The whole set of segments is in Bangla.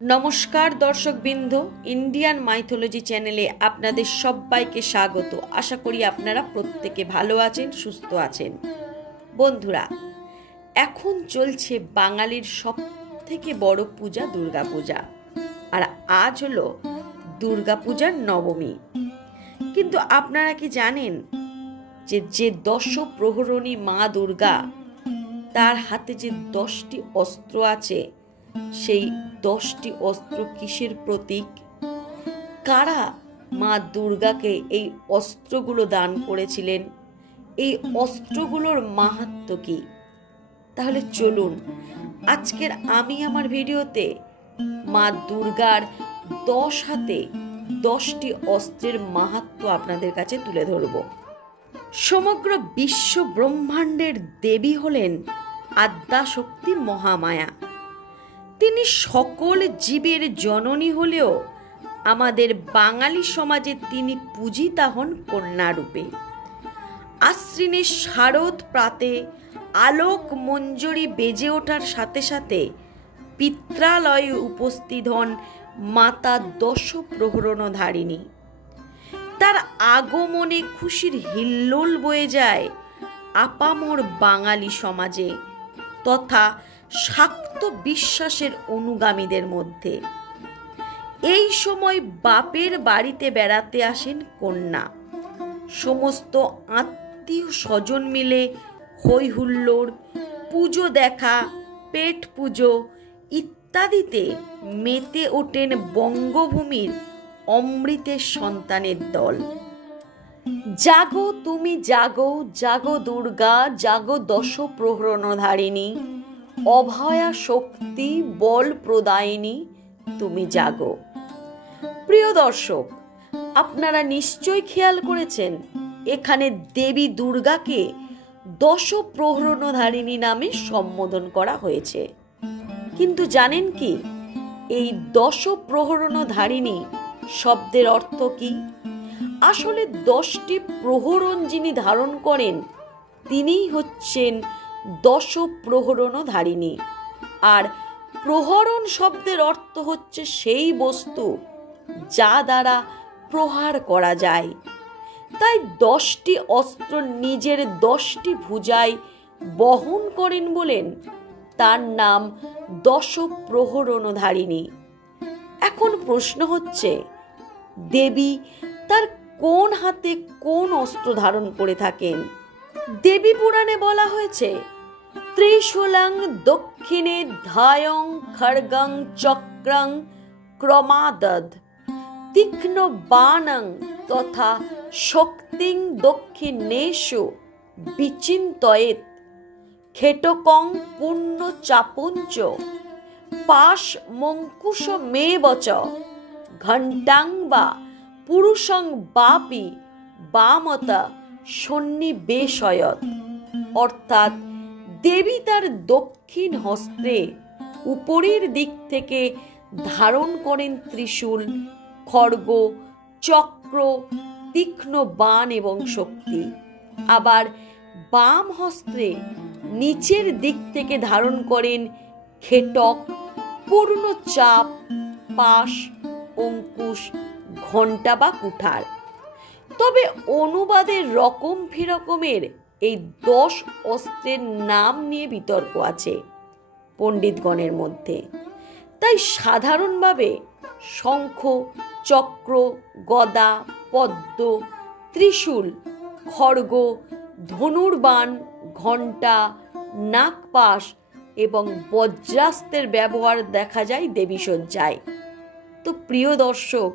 নমস্কার দর্শকবৃন্দ, ইন্ডিয়ান মাইথোলজি চ্যানেলে আপনাদের সবাইকে স্বাগত। আশা করি আপনারা প্রত্যেকে ভালো আছেন, সুস্থ আছেন। বন্ধুরা, এখন চলছে বাঙালির সব থেকে বড় পূজা দুর্গাপূজা, আর আজ হলো দুর্গাপূজার নবমী। কিন্তু আপনারা কি জানেন যে দশ প্রহরণী মা দুর্গা, তার হাতে যে 10টি অস্ত্র আছে, সেই 10টি অস্ত্র কিসের প্রতীক? কারা মা দুর্গাকে এই অস্ত্রগুলো দান করেছিলেন? এই অস্ত্রগুলোর মাহাত্ম্য কি? তাহলে চলুন আজকের আমি আমার ভিডিওতে মা দুর্গার 10 হাতে 10টি অস্ত্রের মাহাত্ম্য আপনাদের কাছে তুলে ধরব। সমগ্র বিশ্ব ব্রহ্মাণ্ডের দেবী হলেন আদ্যাশক্তি মহামায়া। তিনি সকল জীবের জননী হলেও আমাদের বাঙালি সমাজে তিনি পূজিতা হন কন্যারূপে। আশ্বিনের শারদ প্রাতে আলোক মঞ্জরি বেজে ওঠার সাথে সাথে পিত্রালয়ে উপস্থিত হন মাতা দশ প্রহরণধারিণী। তার আগমনে খুশির হিল্লোল বয়ে যায় আপামর বাঙালি সমাজে তথা শাক্ত বিশ্বাসের অনুগামীদের মধ্যে। এই সময় বাপের বাড়িতে বেড়াতে আসেন কন্যা। সমস্ত আত্মীয় স্বজন মিলে হই হুল্লোড়, পুজো দেখা, পেট পুজো ইত্যাদিতে মেতে ওঠেন বঙ্গভূমির অমৃতের সন্তানের দল। জাগো তুমি জাগো, জাগো দুর্গা, জাগো দশ প্রহরণধারিণী, অভয়া শক্তি বল প্রদায়িনী, তুমি জাগো। প্রিয় দর্শক, আপনারা নিশ্চয় খেয়াল করেছেন এখানে দেবী দুর্গাকে দশ প্রহরণধারিণী নামে সম্বোধন করা হয়েছে। কিন্তু জানেন কি এই দশ প্রহরণধারিণী শব্দের অর্থ কি? আসলে 10টি প্রহরণ যিনি ধারণ করেন তিনিই হচ্ছেন দশ প্রহরণধারিণী। আর প্রহরণ শব্দের অর্থ হচ্ছে সেই বস্তু যা দ্বারা প্রহার করা যায়। তাই 10টি অস্ত্র নিজের 10টি ভুজায় বহন করেন বলেন তার নাম দশ প্রহরণধারিণী। এখন প্রশ্ন হচ্ছে, দেবী তার কোন হাতে কোন অস্ত্র ধারণ করে থাকেন? দেবী পুরাণে বলা হয়েছে, ত্রিশূলং দক্ষিণে ধায়ং খড়গং চক্রং ক্রমাদদ তীক্ষ্ণ বাণং তথা শক্তিং দক্ষিণেষু বিচিন্তয়েত খেটকং পূর্ণ চাপঞ্চ পাশ মঙ্কুশ মেবচ ঘণ্টাং বা পুরুষং বাপি বামতা সন্নিবেশয়ত। অর্থাৎ দেবী তার দক্ষিণ হস্তে উপরের দিক থেকে ধারণ করেন ত্রিশূল, খড়গ, চক্র, তীক্ষ্ণ বাণ এবং শক্তি। আবার বাম হস্তে নিচের দিক থেকে ধারণ করেন খেটক, পূর্ণ চাপ, পাশ, অঙ্কুশ, ঘণ্টা বা কুঠার। তবে অনুবাদের রকম ফিরকমের এই 10 অস্ত্রের নাম নিয়ে বিতর্ক আছে পণ্ডিতগণের মধ্যে। তাই সাধারণভাবে শঙ্খ, চক্র, গদা, পদ্ম, ত্রিশূল, খড়গ, ধনুর্বাণ, ঘণ্টা, নাগপাশ এবং বজ্রাস্ত্রের ব্যবহার দেখা যায় দেবীসজ্জায়। তো প্রিয় দর্শক,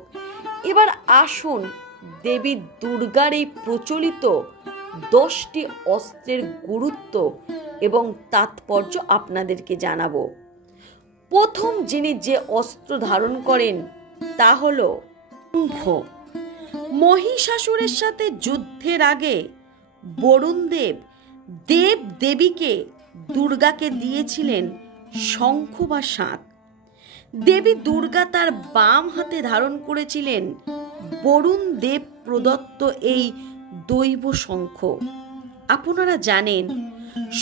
এবার আসুন দেবী দুর্গার এই প্রচলিত 10টি অস্ত্রের গুরুত্ব এবং তাৎপর্য আপনাদেরকে জানাবো। প্রথম যিনি যে অস্ত্র ধারণ করেন তা হল শঙ্খ। মহিষাসুরের সাথে যুদ্ধের আগে বরুণদেব দেব দেবীকে দুর্গাকে দিয়েছিলেন শঙ্খ বা শাঁখ। দেবী দুর্গা তার বাম হাতে ধারণ করেছিলেন বরুণ দেব প্রদত্ত এই দৈব শঙ্খ। আপনারা জানেন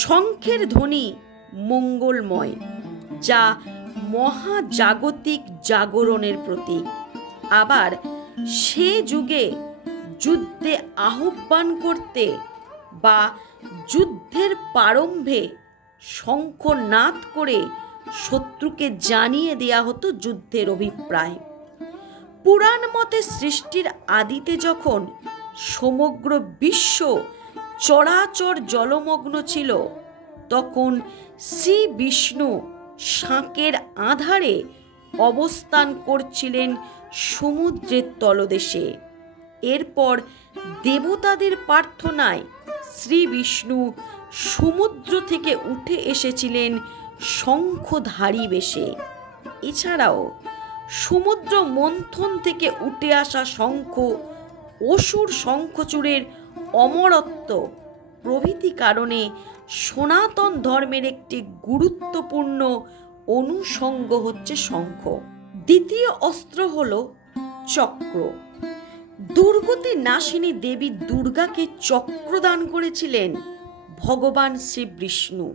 শঙ্খের ধ্বনি মঙ্গলময়, যা মহাজাগতিক জাগরণের প্রতীক। আবার সে যুগে যুদ্ধে আহ্বান করতে বা যুদ্ধের প্রারম্ভে শঙ্খনাদ করে শত্রুকে জানিয়ে দেয়া হতো যুদ্ধের অভিপ্রায়। পুরাণ মতে সৃষ্টির আদিতে যখন সমগ্র বিশ্ব চরাচর জলমগ্ন ছিল, তখন শ্রী বিষ্ণু শাঁকের আধারে অবস্থান করছিলেন সমুদ্রের তলদেশে। এরপর দেবতাদের প্রার্থনায় শ্রী বিষ্ণু সমুদ্র থেকে উঠে এসেছিলেন শঙ্খধারী বেশে। এছাড়াও সমুদ্র মন্থন থেকে উঠে আসা শঙ্খ, অসুর শঙ্খচূড়ের অমরত্ব প্রভৃতি কারণে সনাতন ধর্মের একটি গুরুত্বপূর্ণ অনুষঙ্গ হচ্ছে শঙ্খ। দ্বিতীয় অস্ত্র হল চক্র। দুর্গতি নাশিনী দেবী দুর্গাকে চক্র দান করেছিলেন ভগবান শ্রী বিষ্ণু।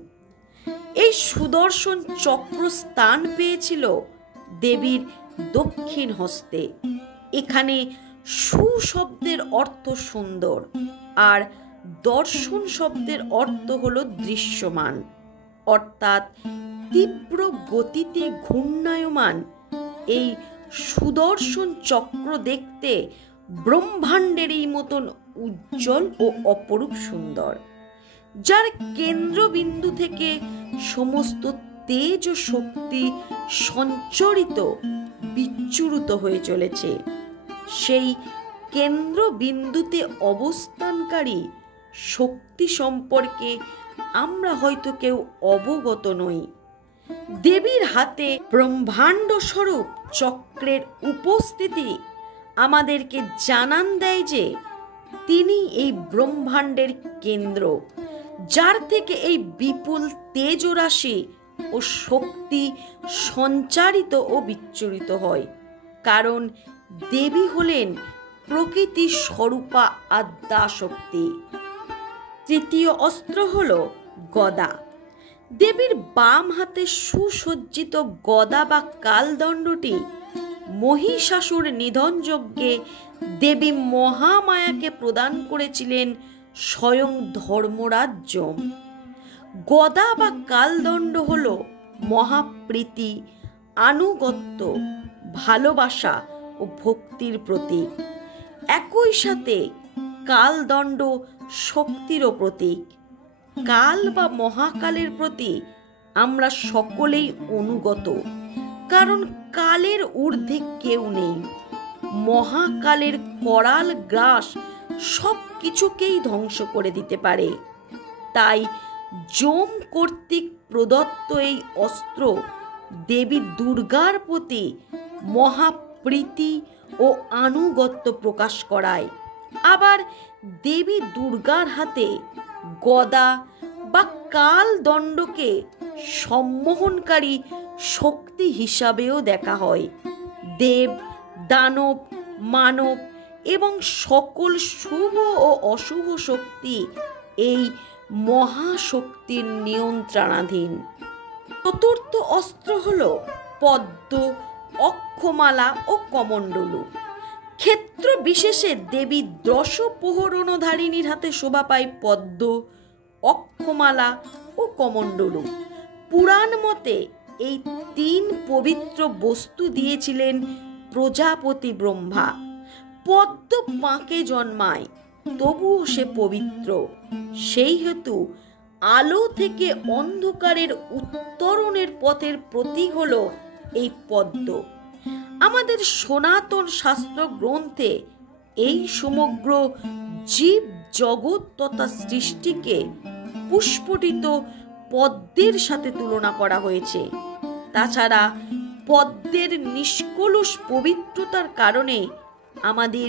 এই সুদর্শন চক্র স্থান পেয়েছিল দেবীর দক্ষিণ হস্তে। এখানে সু শব্দের অর্থ সুন্দর, আর দর্শন শব্দের অর্থ হল দৃশ্যমান, অর্থাৎ তীব্র গতিতে ঘূর্ণায়মান এই সুদর্শন চক্র দেখতে ব্রহ্মাণ্ডেরই মতন উজ্জ্বল ও অপরূপ সুন্দর, যার কেন্দ্রবিন্দু থেকে সমস্ত তেজ ও শক্তি সঞ্চরিত বিচ্ছুরিত হয়ে চলেছে। সেই কেন্দ্রবিন্দুতে অবস্থানকারী শক্তি সম্পর্কে আমরা হয়তো কেউ অবগত নই। দেবীর হাতে ব্রহ্মাণ্ড স্বরূপ চক্রের উপস্থিতি আমাদেরকে জানান দেয় যে তিনি এই ব্রহ্মাণ্ডের কেন্দ্র, যার থেকে এই বিপুল তেজ রাশি ও শক্তি সঞ্চারিত ও বিচ্ছুরিত হয়। কারণ দেবী হলেন প্রকৃতির স্বরূপা আদ্যা শক্তি। তৃতীয় অস্ত্র হল গদা। দেবীর বাম হাতে সুসজ্জিত গদা বা কালদণ্ডটি মহিষাসুর নিধন যজ্ঞে দেবী মহামায়াকে প্রদান করেছিলেন স্বয়ং ধর্মরাজ যম। গদা বা কালদণ্ড হল মহাপ্রীতি, আনুগত্য, ভালোবাসা ও ভক্তির প্রতীক। একই সাথে কালদণ্ড শক্তিরও প্রতীক। কাল বা মহাকালের প্রতি আমরা সকলেই অনুগত, কারণ কালের ঊর্ধ্বে কেউ নেই। মহাকালের করাল গ্রাস সব কিছুকেই ধ্বংস করে দিতে পারে। তাই যম কর্তৃক প্রদত্ত এই অস্ত্র দেবী দুর্গার প্রতি মহাপ্রীতি ও আনুগত্য প্রকাশ করায়। আবার দেবী দুর্গার হাতে গদা বা কালদণ্ডকে সম্মোহনকারী শক্তি হিসাবেও দেখা হয়। দেব, দানব, মানব এবং সকল শুভ ও অশুভ শক্তি এই মহাশক্তির নিয়ন্ত্রণাধীন। চতুর্থ অস্ত্র হল পদ্ম, অক্ষমালা ও কমণ্ডলু। ক্ষেত্র বিশেষে দেবী দশপ্রহরণধারিণীর হাতে শোভা পায় পদ্ম, অক্ষমালা ও কমণ্ডলু। পুরাণ মতে এই তিন পবিত্র বস্তু দিয়েছিলেন প্রজাপতি ব্রহ্মা। পদ্ম পাঁকে জন্মায়, তবুও সে পবিত্র। সেই হেতু আলো থেকে অন্ধকারের উত্তরণের পথের প্রতীক হল এই পদ্ম। আমাদের সনাতন শাস্ত্র গ্রন্থে এই সমগ্র জীব জগৎ তথা সৃষ্টিকে পুষ্পটিত পদ্মের সাথে তুলনা করা হয়েছে। তাছাড়া পদ্মের নিষ্কলুষ পবিত্রতার কারণে আমাদের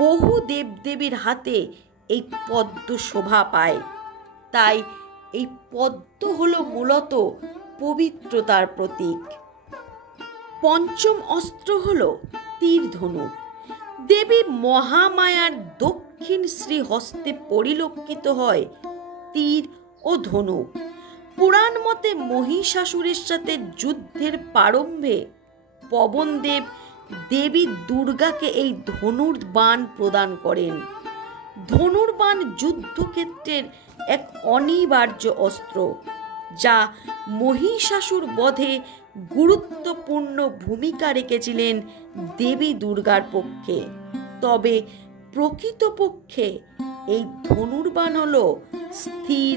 বহু দেবদেবীর হাতে এই পদ্ম শোভা পায়। তাই এই পদ্ম হলো মূলত পবিত্রতার প্রতীক। পঞ্চম অস্ত্র হল তীর ধনুক। দেবী মহামায়ার দক্ষিণ শ্রী হস্তে পরিলক্ষিত হয় তীর ও ধনুক। পুরাণ মতে মহিষাসুরের সাথে যুদ্ধের প্রারম্ভে পবনদেব দেবী দুর্গাকে এই ধনুর্বাণ প্রদান করেন। ধনুর্বাণ যুদ্ধক্ষেত্রের এক অনিবার্য অস্ত্র, যা মহিষাসুর বধে গুরুত্বপূর্ণ ভূমিকা রেখেছিলেন দেবী দুর্গার পক্ষে। তবে প্রকৃতপক্ষে এই ধনুর্বাণ হল স্থির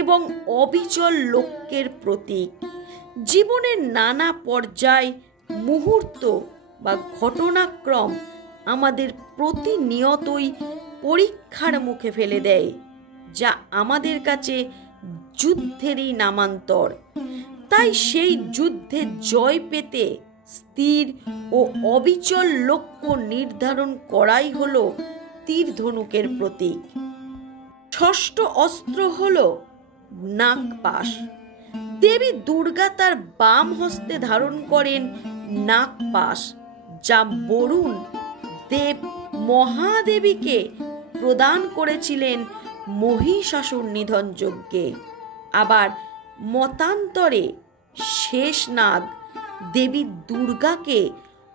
এবং অবিচল লক্ষ্যের প্রতীক। জীবনের নানা পর্যায়, মুহূর্ত বা ঘটনাক্রম আমাদের প্রতিনিয়তই পরীক্ষার মুখে ফেলে দেয়, যা আমাদের কাছে যুদ্ধেরই নামান্তর। তাই সেই যুদ্ধে জয় পেতে স্থির ও অবিচল লক্ষ্য নির্ধারণ করাই হল তীর ধনুকের প্রতীক। ষষ্ঠ অস্ত্র হল নাগপাশ। দেবী দুর্গা তার বাম হস্তে ধারণ করেন নাগপাশ, যা বরুণ দেব মহাদেবীকে প্রদান করেছিলেন মহিষাসুর নিধন যজ্ঞে। আবার মতান্তরে শেষনাগ দেবী দুর্গাকে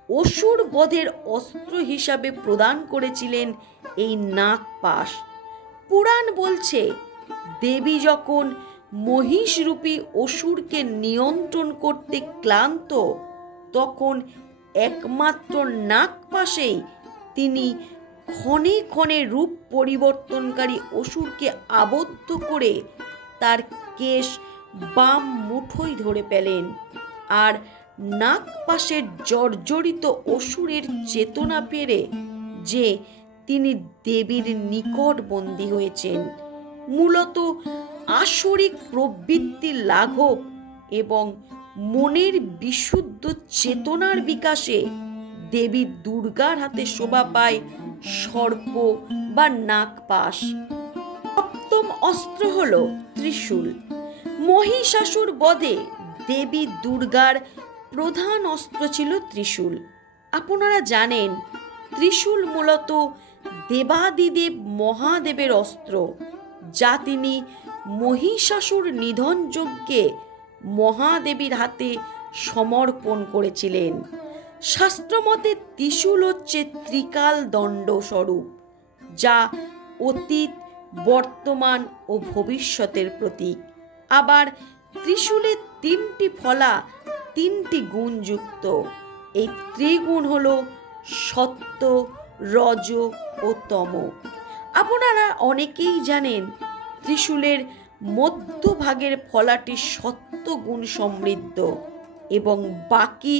অসুর বধের অস্ত্র হিসাবে প্রদান করেছিলেন এই নাগপাশ। পুরাণ বলছে, দেবী যখন মহিষরূপী অসুরকে নিয়ন্ত্রণ করতে ক্লান্ত, তখন একমাত্র নাগপাশেই তিনি ক্ষণে ক্ষণে রূপ পরিবর্তনকারী অসুরকে আবদ্ধ করে তার কেশ বাম মুঠোয় ধরে পেলেন। আর নাগপাশের জর্জরিত অসুরের চেতনা পেরে যে তিনি দেবীর নিকট বন্দী হয়েছেন। মূলত আসরিক প্রবৃত্তি লাঘব এবং মনের বিশুদ্ধ চেতনার বিকাশে দেবী দুর্গার হাতে শোভা পায় সর্প বা নাগপাশ। সপ্তম অস্ত্র হল ত্রিশূল। মহিষাসুর বধে দেবী দুর্গার প্রধান অস্ত্র ছিল ত্রিশূল। আপনারা জানেন, ত্রিশূল মূলত দেবাদিদেব মহাদেবের অস্ত্র, যা তিনি মহিষাসুর নিধন যজ্ঞে মহাদেবীর হাতে সমর্পণ করেছিলেন। শাস্ত্রমতে ত্রিশূল হচ্ছে ত্রিকাল দণ্ড স্বরূপ, যা অতীত, বর্তমান ও ভবিষ্যতের প্রতীক। আবার ত্রিশূলের তিনটি ফলা তিনটি গুণযুক্ত। এই ত্রিগুণ হল সত্য, রজ ও তম। আপনারা অনেকেই জানেন, ত্রিশূলের মধ্যভাগের ফলাটি সত্য গুণ সমৃদ্ধ এবং বাকি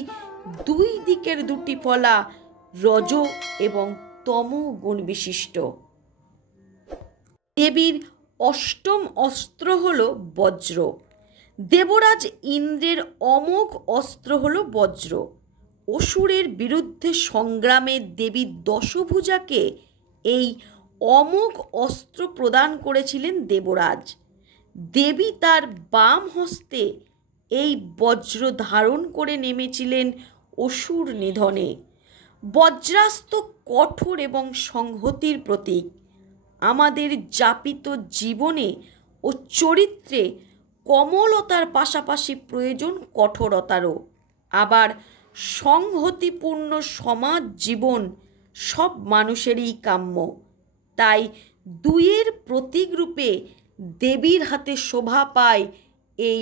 দুই দিকের দুটি ফলা রজ এবং তম গুণ বিশিষ্ট। দেবীর অষ্টম অস্ত্র হল বজ্র। দেবরাজ ইন্দ্রের অমোঘ অস্ত্র হল বজ্র। অসুরের বিরুদ্ধে সংগ্রামে দেবী দশভুজাকে এই অমোঘ অস্ত্র প্রদান করেছিলেন দেবরাজ। দেবী তার বাম হস্তে এই বজ্র ধারণ করে নেমেছিলেন অসুর নিধনে। বজ্রাস্ত্র কঠোর এবং সংহতির প্রতীক। আমাদের যাপিত জীবনে ও চরিত্রে কোমলতার পাশাপাশি প্রয়োজন কঠোরতারও। আবার সংহতিপূর্ণ সমাজ জীবন সব মানুষেরই কাম্য। তাই দুইয়ের প্রতীক রূপে দেবীর হাতে শোভা পায় এই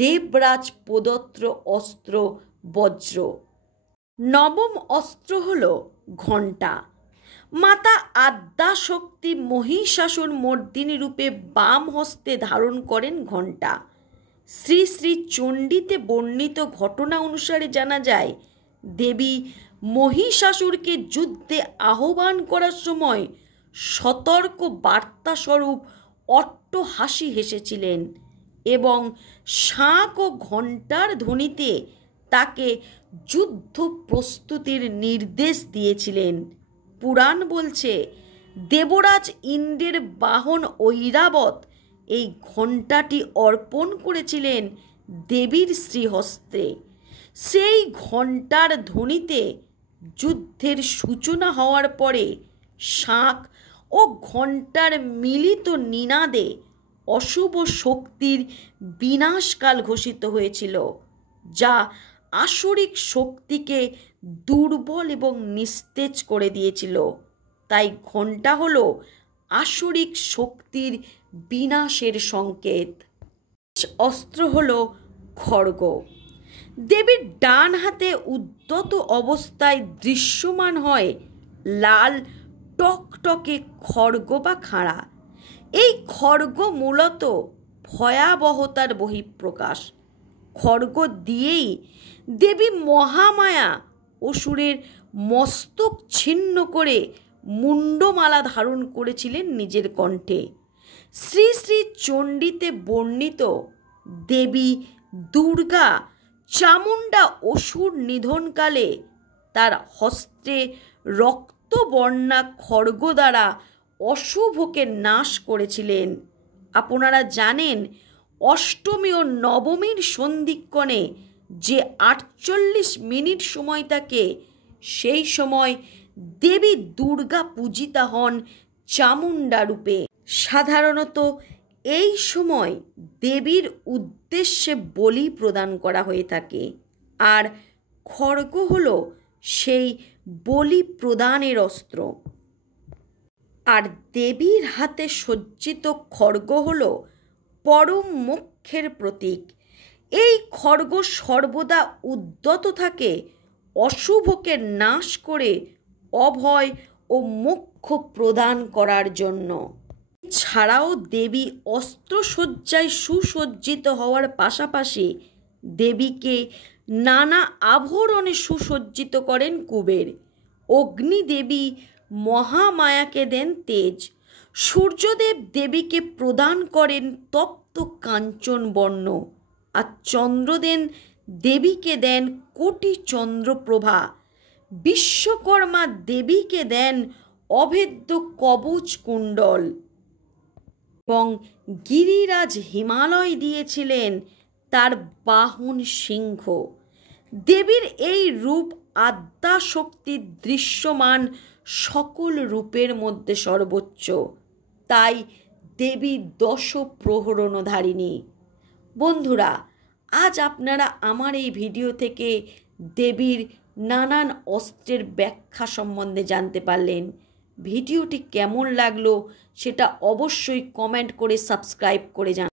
দেবরাজ প্রদত্ত অস্ত্র বজ্র। নবম অস্ত্র হল ঘণ্টা। মাতা আদ্যাশক্তি মহিষাসুর মর্দিনী রূপে বাম হস্তে ধারণ করেন ঘণ্টা। শ্রী শ্রী চণ্ডীতে বর্ণিত ঘটনা অনুসারে জানা যায়, দেবী মহিষাসুরকে যুদ্ধে আহ্বান করার সময় সতর্ক বার্তাস্বরূপ অট্টহাসি হেসেছিলেন এবং শাঁখ ও ঘণ্টার ধ্বনিতে তাকে যুদ্ধ প্রস্তুতির নির্দেশ দিয়েছিলেন। পুরাণ বলছে, দেবরাজ ইন্দ্রের বাহন ঐরাবত এই ঘণ্টাটি অর্পণ করেছিলেন দেবীর শ্রীহস্তে। সেই ঘণ্টার ধ্বনিতে যুদ্ধের সূচনা হওয়ার পরে শাঁখ ও ঘণ্টার মিলিত নিনাদে অশুভ শক্তির বিনাশকাল ঘোষিত হয়েছিল, যা আসরিক শক্তিকে দুর্বল এবং নিস্তেজ করে দিয়েছিল। তাই ঘণ্টা হলো আসরিক শক্তির বিনাশের সংকেত। অস্ত্র হলো খড়গ। দেবীর ডান হাতে উদ্যত অবস্থায় দৃশ্যমান হয় লাল টকটকে খড়গ বা খাঁড়া। এই খড়গ মূলত ভয়াবহতার বহিঃপ্রকাশ। খড়গ দিয়েই দেবী মহামায়া অসুরের মস্তক ছিন্ন করে মুন্ডমালা ধারণ করেছিলেন নিজের কণ্ঠে। শ্রী শ্রী চণ্ডীতে বর্ণিত দেবী দুর্গা চামুণ্ডা অসুর নিধনকালে তার হস্তে রক্তবর্ণা খড়গ দ্বারা অশুভকে নাশ করেছিলেন। আপনারা জানেন, অষ্টমী ও নবমীর সন্ধিক্ষণে যে 48 মিনিট সময় থাকে, সেই সময় দেবী দুর্গা পূজিতা হন চামুণ্ডা রূপে। সাধারণত এই সময় দেবীর উদ্দেশ্যে বলি প্রদান করা হয়ে থাকে, আর খড়গ হল সেই বলি প্রদানের অস্ত্র। আর দেবীর হাতে সজ্জিত খড়গ হল পরম মোক্ষের প্রতীক। এই খড়গ সর্বদা উদ্যত থাকে অশুভকে নাশ করে অভয় ও মোক্ষ প্রদান করার জন্য। ছাড়াও দেবী অস্ত্রসজ্জায় সুসজ্জিত হওয়ার পাশাপাশি দেবীকে নানা আভরণে সুসজ্জিত করেন কুবের। অগ্নিদেবী মহামায়াকে দেন তেজ। সূর্যদেব দেবীকে প্রদান করেন তপ্ত কাঞ্চন বর্ণ, আর চন্দ্রদেব দেবীকে দেন কোটি চন্দ্রপ্রভা। বিশ্বকর্মা দেবীকে দেন অভেদ্য কবচ কুণ্ডল, এবং গিরিরাজ হিমালয় দিয়েছিলেন তার বাহন সিংহ। দেবীর এই রূপ আদ্যাশক্তির দৃশ্যমান সকল রূপের মধ্যে সর্বোচ্চ। তাই দেবী দশ প্রহরণধারিণী। বন্ধুরা, আজ আপনারা আমার এই ভিডিও থেকে দেবীর নানান অস্ত্রের ব্যাখ্যা সম্বন্ধে জানতে পারলেন। ভিডিওটি কেমন লাগলো সেটা অবশ্যই কমেন্ট করে সাবস্ক্রাইব করে জানান।